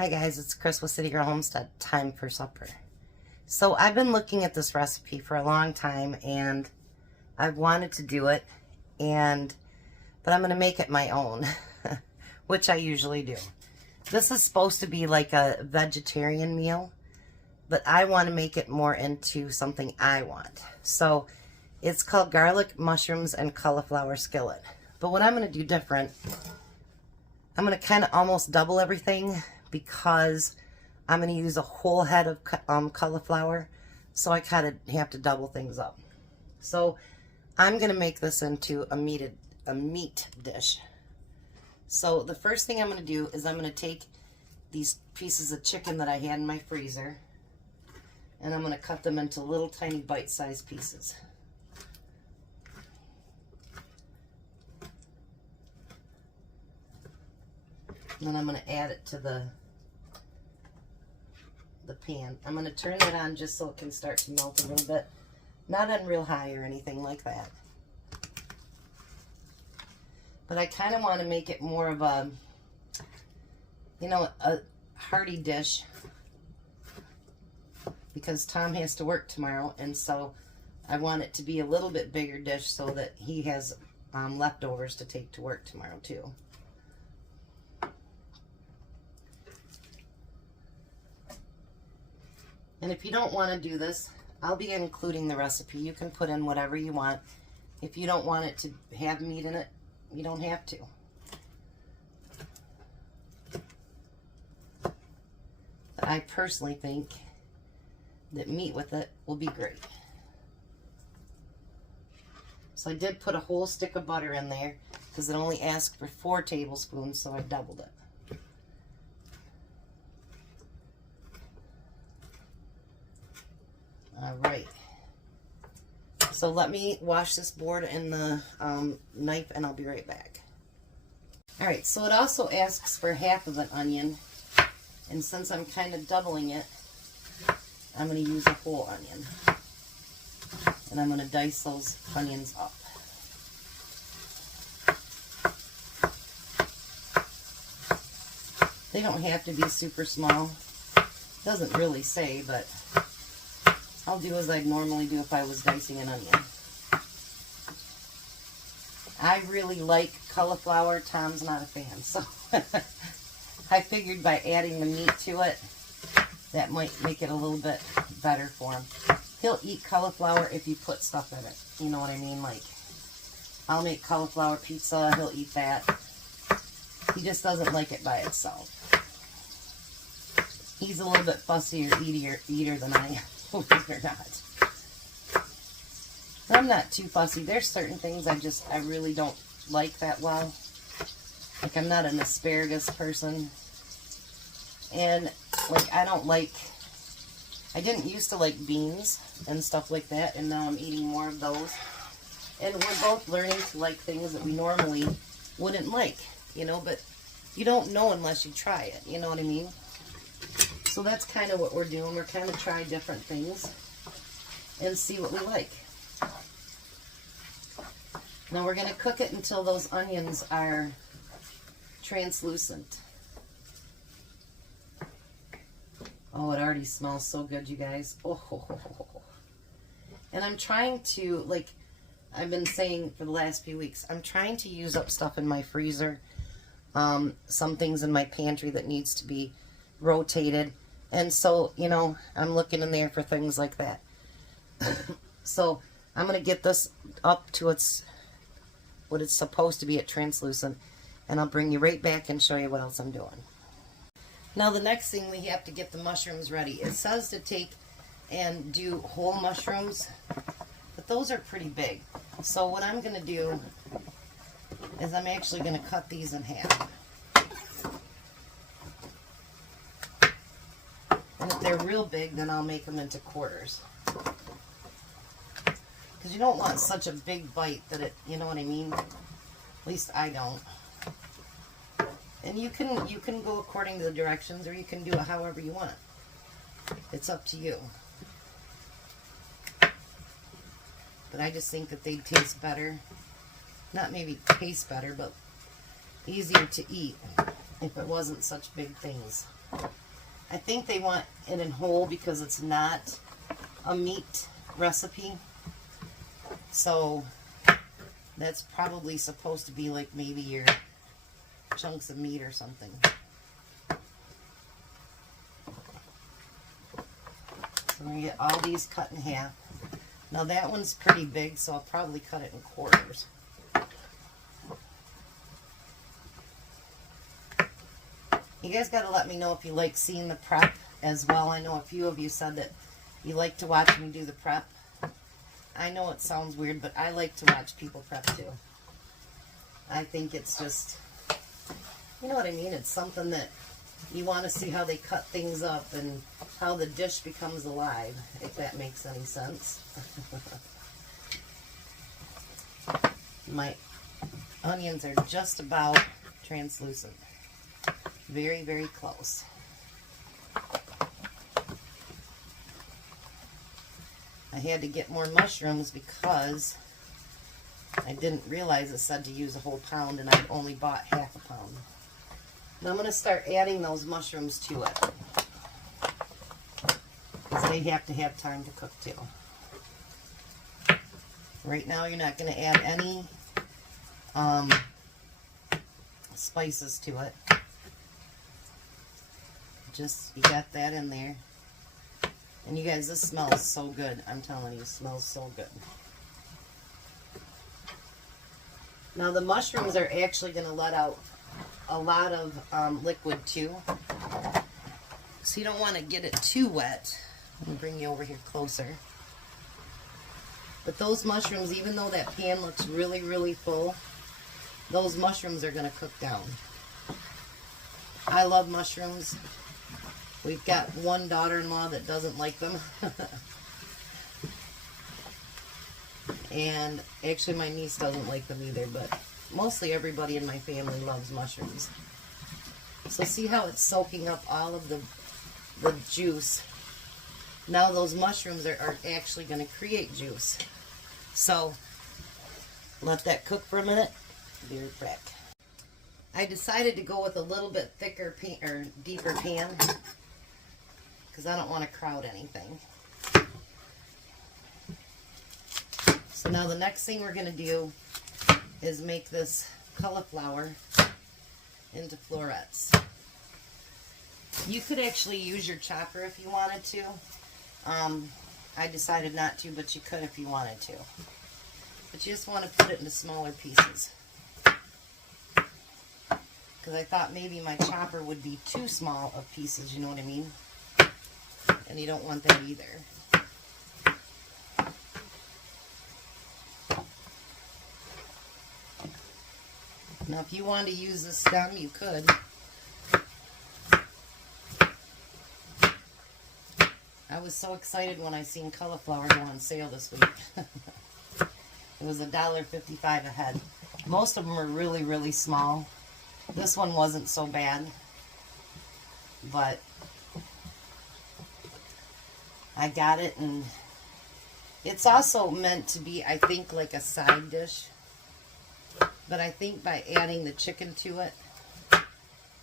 Hi guys, it's Chris with City Girl Homestead. Time for supper. So I've been looking at this recipe for a long time and I've wanted to do it, but I'm going to make it my own, which I usually do. This is supposed to be like a vegetarian meal, but I want to make it more into something I want. So it's called garlic, mushrooms, and cauliflower skillet. But what I'm going to do different, I'm going to kind of almost double everything because I'm going to use a whole head of cauliflower. So I kind of have to double things up. So I'm going to make this into a meat dish. So the first thing I'm going to do is I'm going to take these pieces of chicken that I had in my freezer and I'm going to cut them into little tiny bite-sized pieces. And then I'm going to add it to the pan. I'm going to turn it on just so it can start to melt a little bit. Not on real high or anything like that. But I kind of want to make it more of a, a hearty dish because Tom has to work tomorrow, and so I want it to be a little bit bigger dish so that he has leftovers to take to work tomorrow too. And if you don't want to do this, I'll be including the recipe. You can put in whatever you want. If you don't want it to have meat in it, you don't have to. But I personally think that meat with it will be great. So I did put a whole stick of butter in there because it only asked for 4 tablespoons, so I doubled it. All right, so let me wash this board in the knife and I'll be right back. All right, so it also asks for half of an onion, and since I'm kind of doubling it, I'm going to use a whole onion. And I'm going to dice those onions up. They don't have to be super small. It doesn't really say, but I'll do as I'd normally do if I was dicing an onion. I really like cauliflower. Tom's not a fan, so I figured by adding the meat to it, that might make it a little bit better for him. He'll eat cauliflower if you put stuff in it. You know what I mean? Like, I'll make cauliflower pizza. He'll eat that. He just doesn't like it by itself. He's a little bit fussier eater than I am. Believe it or not. I'm not too fussy. There's certain things I really don't like that well. Like, I'm not an asparagus person. And, like, I didn't used to like beans and stuff like that, and now I'm eating more of those. And we're both learning to like things that we normally wouldn't like, but you don't know unless you try it, you know what I mean? So that's kind of what we're doing. We're kind of trying different things and see what we like. Now we're going to cook it until those onions are translucent. Oh, it already smells so good, you guys. Oh. And I'm trying to, like I've been saying for the last few weeks, I'm trying to use up stuff in my freezer. Some things in my pantry that needs to be rotated. And so, I'm looking in there for things like that. So I'm going to get this up to what it's supposed to be at translucent. And I'll bring you right back and show you what else I'm doing. Now the next thing, we have to get the mushrooms ready. It says to take and do whole mushrooms, but those are pretty big. So what I'm going to do is I'm actually going to cut these in half. And if they're real big, then I'll make them into quarters. Because you don't want such a big bite that it, you know what I mean? At least I don't. And you can go according to the directions, or you can do it however you want. It's up to you. But I just think that they'd taste better. Not maybe taste better, but easier to eat if it wasn't such big things. I think they want it in whole because it's not a meat recipe. So that's probably supposed to be like maybe your chunks of meat or something. So I'm going to get all these cut in half. Now that one's pretty big, so I'll probably cut it in quarters. You guys got to let me know if you like seeing the prep as well. I know a few of you said that you like to watch me do the prep. I know it sounds weird, but I like to watch people prep too. I think it's just, you know what I mean? It's something that you want to see how they cut things up and how the dish becomes alive, if that makes any sense. My onions are just about translucent. Very, very close. I had to get more mushrooms because I didn't realize it said to use a whole pound and I'd only bought half a pound. Now I'm going to start adding those mushrooms to it, because they have to have time to cook too. Right now you're not going to add any spices to it. Just, you got that in there. And you guys, this smells so good. I'm telling you, it smells so good. Now the mushrooms are actually going to let out a lot of liquid too. So you don't want to get it too wet. Let me bring you over here closer. But those mushrooms, even though that pan looks really, really full, those mushrooms are going to cook down. I love mushrooms. We've got one daughter-in-law that doesn't like them. And actually my niece doesn't like them either, but mostly everybody in my family loves mushrooms. So see how it's soaking up all of the juice. Now those mushrooms are actually going to create juice. So let that cook for a minute. Be right back. I decided to go with a little bit thicker pan, or deeper pan, because I don't want to crowd anything. So now the next thing we're going to do is make this cauliflower into florets. You could actually use your chopper if you wanted to. I decided not to, but you could if you wanted to. But you just want to put it into smaller pieces. Because I thought maybe my chopper would be too small of pieces, you know what I mean? And you don't want that either. Now if you want to use the stem, you could. I was so excited when I seen cauliflower go on sale this week. It was $1.55 a head. Most of them are really, really small. This one wasn't so bad, but I got it, and it's also meant to be, I think, like a side dish. But I think by adding the chicken to it,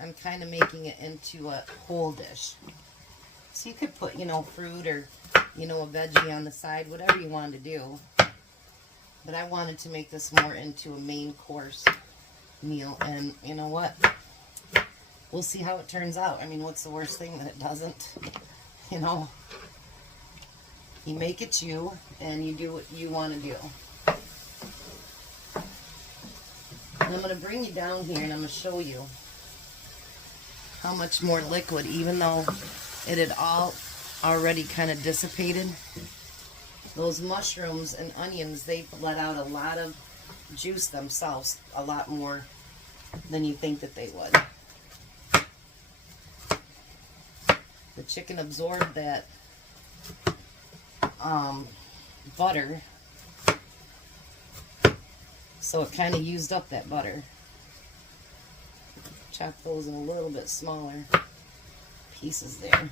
I'm kind of making it into a whole dish. So you could put, you know, fruit or, you know, a veggie on the side, whatever you want to do. But I wanted to make this more into a main course meal, and you know what? We'll see how it turns out. I mean, what's the worst thing that it doesn't? You know, you make it you, and you do what you want to do. And I'm going to bring you down here, and I'm going to show you how much more liquid, even though it had all already kind of dissipated. Those mushrooms and onions, they've let out a lot of juice themselves, a lot more than you think that they would. The chicken absorbed that butter, so it kind of used up that butter. Chop those in a little bit smaller pieces there.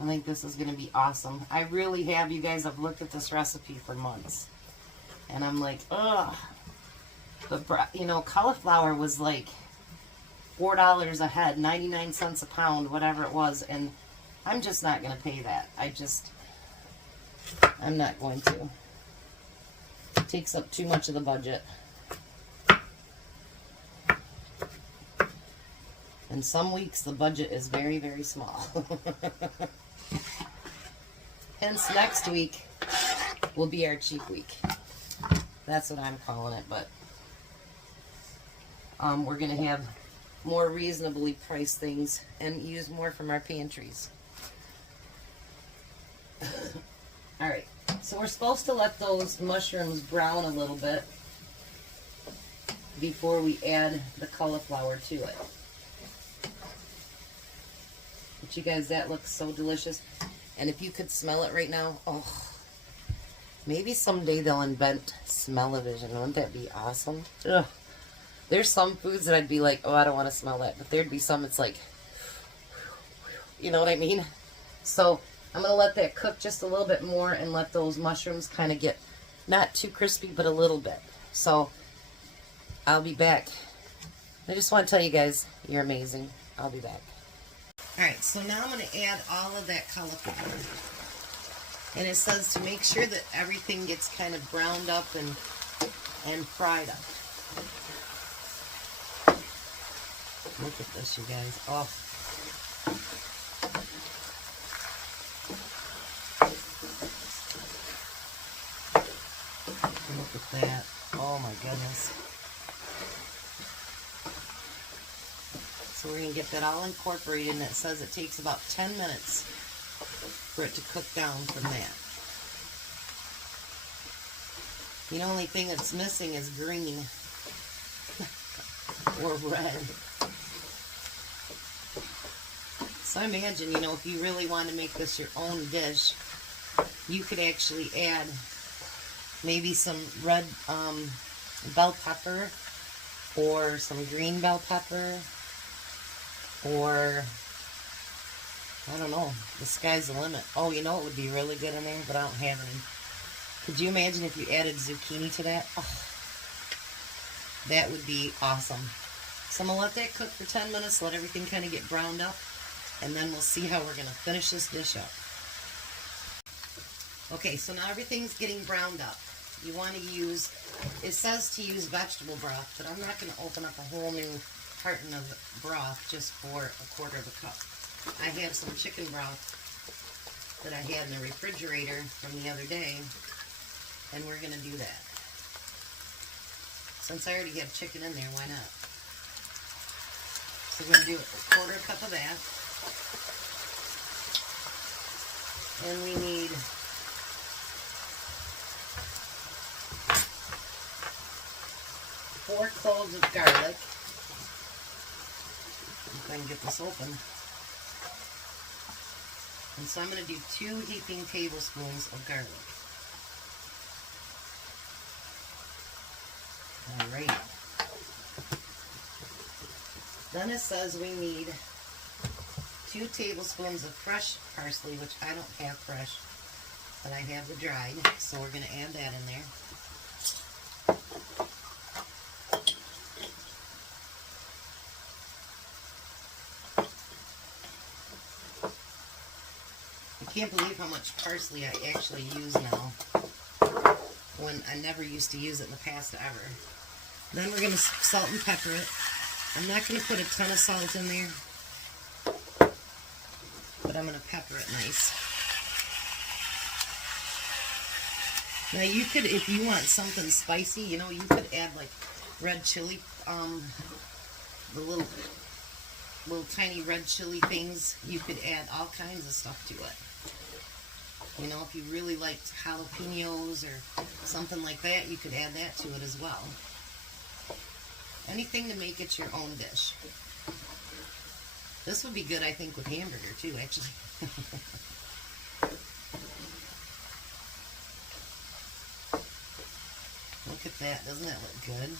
I think this is going to be awesome. I really have. You guys have looked at this recipe for months. And I'm like, ugh. But, you know, cauliflower was like $4 a head, 99 cents a pound, whatever it was. And I'm just not going to pay that. I'm not going to. It takes up too much of the budget. And some weeks the budget is very, very small. Hence next week will be our cheap week. That's what I'm calling it, but we're going to have more reasonably priced things and use more from our pantries. Alright, so we're supposed to let those mushrooms brown a little bit before we add the cauliflower to it. But you guys, that looks so delicious. And if you could smell it right now, oh, maybe someday they'll invent smell-o-vision. Wouldn't that be awesome? Ugh. There's some foods that I'd be like, oh, I don't want to smell that. But there'd be some it's like, you know what I mean? So I'm going to let that cook just a little bit more and let those mushrooms kind of get not too crispy, but a little bit. So I'll be back. I just want to tell you guys, you're amazing. I'll be back. Alright, so now I'm going to add all of that cauliflower. And it says to make sure that everything gets kind of browned up and fried up. Look at this, you guys. Oh. Look at that. Oh my goodness. So we're going to get that all incorporated, and it says it takes about 10 minutes for it to cook down from that. The only thing that's missing is green or red. So I imagine, you know, if you really want to make this your own dish, you could actually add maybe some red bell pepper or some green bell pepper. Or, I don't know, the sky's the limit. Oh, you know it would be really good in there, but I don't have any. Could you imagine if you added zucchini to that? Oh, that would be awesome. So I'm going to let that cook for 10 minutes, let everything kind of get browned up, and then we'll see how we're going to finish this dish up. Okay, so now everything's getting browned up. You want to use, it says to use vegetable broth, but I'm not going to open up a whole new carton of broth just for 1/4 of a cup. I have some chicken broth that I had in the refrigerator from the other day, and we're going to do that. Since I already have chicken in there, why not? So we're going to do 1/4 cup of that. And we need 4 cloves of garlic. If I can get this open. And so I'm going to do 2 heaping tablespoons of garlic. Alright. Then it says we need 2 tablespoons of fresh parsley, which I don't have fresh, but I have the dried, so we're going to add that in there. I can't believe how much parsley I actually use now, when I never used to use it in the past ever. Then we're going to salt and pepper it. I'm not going to put a ton of salt in there, but I'm going to pepper it nice. Now you could, if you want something spicy, you know, you could add like red chili, the little tiny red chili things. You could add all kinds of stuff to it. You know, if you really liked jalapenos or something like that, you could add that to it as well. Anything to make it your own dish. This would be good, I think, with hamburger too, actually. Look at that. Doesn't that look good?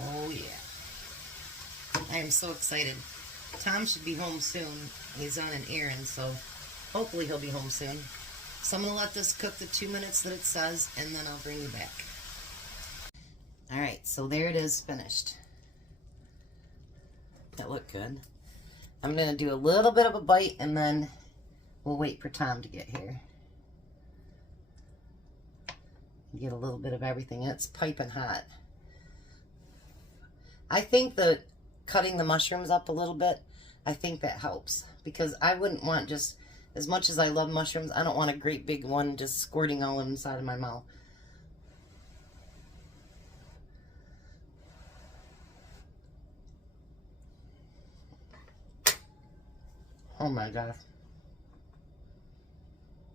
Oh, yeah. I am so excited. Tom should be home soon. He's on an errand, so hopefully he'll be home soon. So I'm going to let this cook the 2 minutes that it says, and then I'll bring you back. Alright, so there it is finished. That looked good. I'm going to do a little bit of a bite, and then we'll wait for Tom to get here. Get a little bit of everything. It's piping hot. I think that cutting the mushrooms up a little bit, I think that helps. Because I wouldn't want just... As much as I love mushrooms, I don't want a great big one just squirting all inside of my mouth. Oh my God.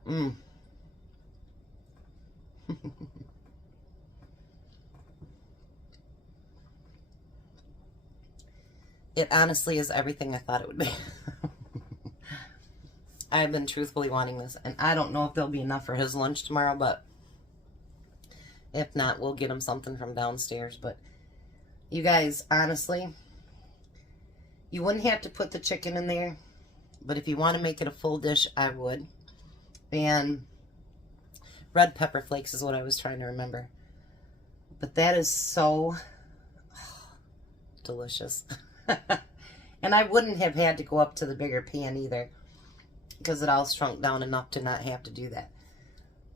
Mmm. It honestly is everything I thought it would be. I've been truthfully wanting this, and I don't know if there'll be enough for his lunch tomorrow, but if not, we'll get him something from downstairs. But you guys, honestly, you wouldn't have to put the chicken in there, but if you want to make it a full dish, I would. And red pepper flakes is what I was trying to remember. But that is so delicious. And I wouldn't have had to go up to the bigger pan either, because it all shrunk down enough to not have to do that.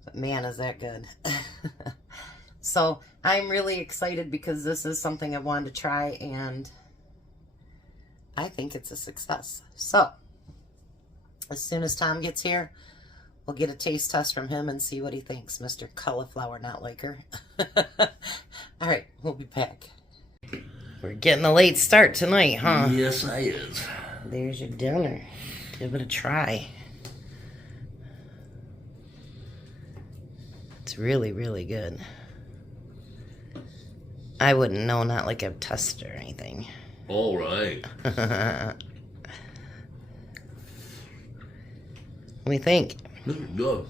But man, is that good. So I'm really excited because this is something I wanted to try, and I think it's a success. So as soon as Tom gets here, we'll get a taste test from him and see what he thinks, Mr. Cauliflower not liker. All right, we'll be back. We're getting a late start tonight, huh? Yes, I is. There's your dinner. Give it a try. It's really, really good. I wouldn't know, not like I've tested or anything. All right. What do you think? This is good.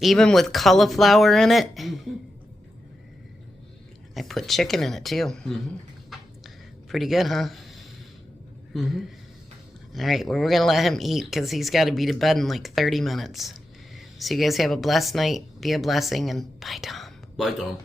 Even with cauliflower in it? Mm-hmm. I put chicken in it too. Mm-hmm. Pretty good, huh? Mm-hmm. All right, well, we're going to let him eat because he's got to be to bed in like 30 minutes. So you guys have a blessed night. Be a blessing, and bye, Tom. Bye, Tom.